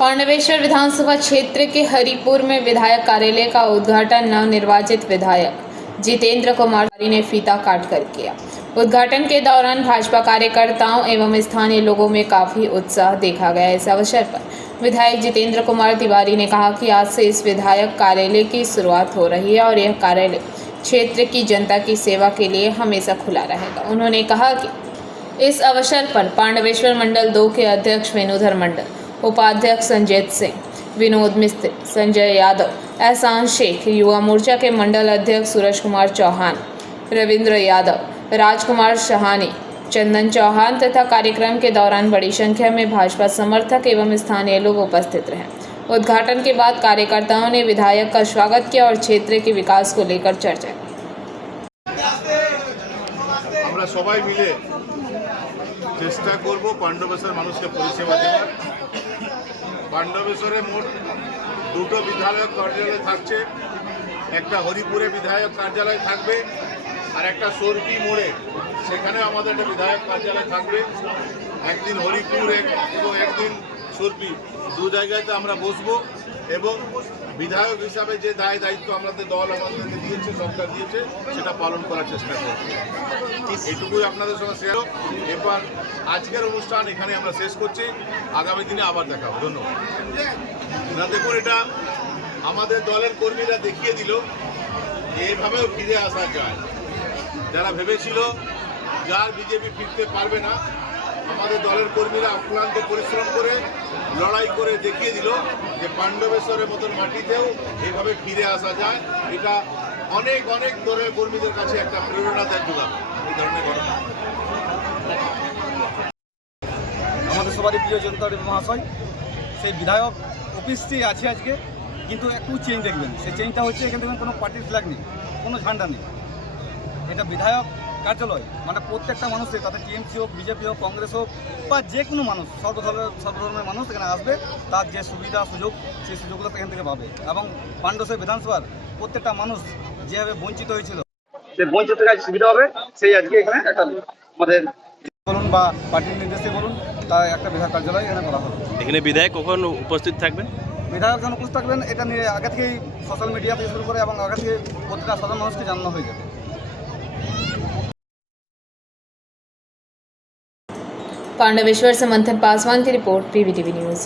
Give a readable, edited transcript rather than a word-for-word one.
पांडवेश्वर विधानसभा क्षेत्र के हरिपुर में विधायक कार्यालय का उद्घाटन नवनिर्वाचित विधायक जितेंद्र कुमार तिवारी ने फीता काट कर किया। उद्घाटन के दौरान भाजपा कार्यकर्ताओं एवं स्थानीय लोगों में काफी उत्साह देखा गया। इस अवसर पर विधायक जितेंद्र कुमार तिवारी ने कहा कि आज से इस विधायक कार्यालय की शुरुआत हो रही है और यह कार्यालय क्षेत्र की जनता की सेवा के लिए हमेशा खुला रहेगा। उन्होंने कहा कि इस अवसर पर पांडवेश्वर मंडल 2 के अध्यक्ष वेणुधर मंडल, उपाध्यक्ष संजीत सिंह, विनोद मिस्त्री, संजय यादव, एहसान शेख, युवा मोर्चा के मंडल अध्यक्ष सूरज कुमार चौहान, रविंद्र यादव, राजकुमार शहानी, चंदन चौहान तथा कार्यक्रम के दौरान बड़ी संख्या में भाजपा समर्थक एवं स्थानीय लोग उपस्थित रहे। उद्घाटन के बाद कार्यकर्ताओं ने विधायक का स्वागत किया और क्षेत्र के विकास को लेकर चर्चा की। আমরা সবাই মিলে চেষ্টা করব পাণ্ডবেশ্বর মানুষকে পরিষেবা দেওয়ার। পাণ্ডবেশ্বরে মোট দুটো বিধায়ক কার্যালয় থাকছে, একটা হরিপুরে বিধায়ক কার্যালয় থাকবে আর একটা সরপি মোড়ে, সেখানেও আমাদের একটা বিধায়ক কার্যালয় থাকবে। একদিন হরিপুর এবং একদিন সরপি, দু জায়গাতে আমরা বসবো এবং বিধায়ক হিসাবে যে দায়িত্ব আমাদের দল আমাদেরকে দিয়েছে, সরকার দিয়েছে, সেটা পালন করার চেষ্টা করব। এইটুকুই আপনাদের সঙ্গে শেয়ার। এবার আজকের অনুষ্ঠান এখানে আমরা শেষ করছি, আগামী দিনে আবার দেখা হবে। ধন্যবাদ। না দেখুন, এটা আমাদের দলের কর্মীরা দেখিয়ে দিল যে এইভাবেও ফিরে আসা যায়। যারা ভেবেছিল যার বিজেপি ফিরতে পারবে না, আমাদের দলের কর্মীরা অক্লান্ত পরিশ্রম করে লড়াই করে দেখিয়ে দিল যে পাণ্ডবেশ্বরের মতন মাটিতেও এইভাবে ফিরে আসা যায়। এটা অনেক অনেক দলের কর্মীদের কাছে একটা প্রেরণাদায়ক যোগান এই ধরনের ঘটনা। আমাদের সবারই প্রিয় জনতা মহাশয় সেই বিধায়ক অফিসটি আছে আজকে, কিন্তু একটু চেঞ্জ দেখবেন। সেই চেঞ্জটা হচ্ছে এখানে দেখবেন কোনো পার্টির ফ্ল্যাগ নেই, কোনো ঝান্ডা নেই। এটা বিধায়ক কার্যালয়, মানে প্রত্যেকটা মানুষের, তাতে টিএমসি হোক, বিজেপি হোক, কংগ্রেস হোক বা যে কোনো মানুষ, সর্বধর্মের মানুষ এখানে আসবে, তার যে সুবিধা সুযোগ সেই সুযোগগুলো এখান থেকে পাবে। এবং পাণ্ডবেশ্বর বিধানসভার প্রত্যেকটা মানুষ যেভাবে বঞ্চিত হয়েছিল, সে বঞ্চিত কাজ সুবিধা হবে, সেই আজকে এখানে একটা আমাদের বলুন বা পার্টির নির্দেশে বলুন, তার একটা বিধায়ক কার্যালয় এখানে করা হবে। এখানে বিধায়ক কখন উপস্থিত থাকবেন? বিধায়ক যখন উপস্থিত থাকবেন এটা নিয়ে আগে থেকেই সোশ্যাল মিডিয়া থেকে শুরু করে এবং আগে থেকে প্রত্যেকটা সাধারণ মানুষকে জানানো হয়ে যাবে। पांडवेश्वर से मंथन पासवान की रिपोर्ट, पीवीटीवी न्यूज़।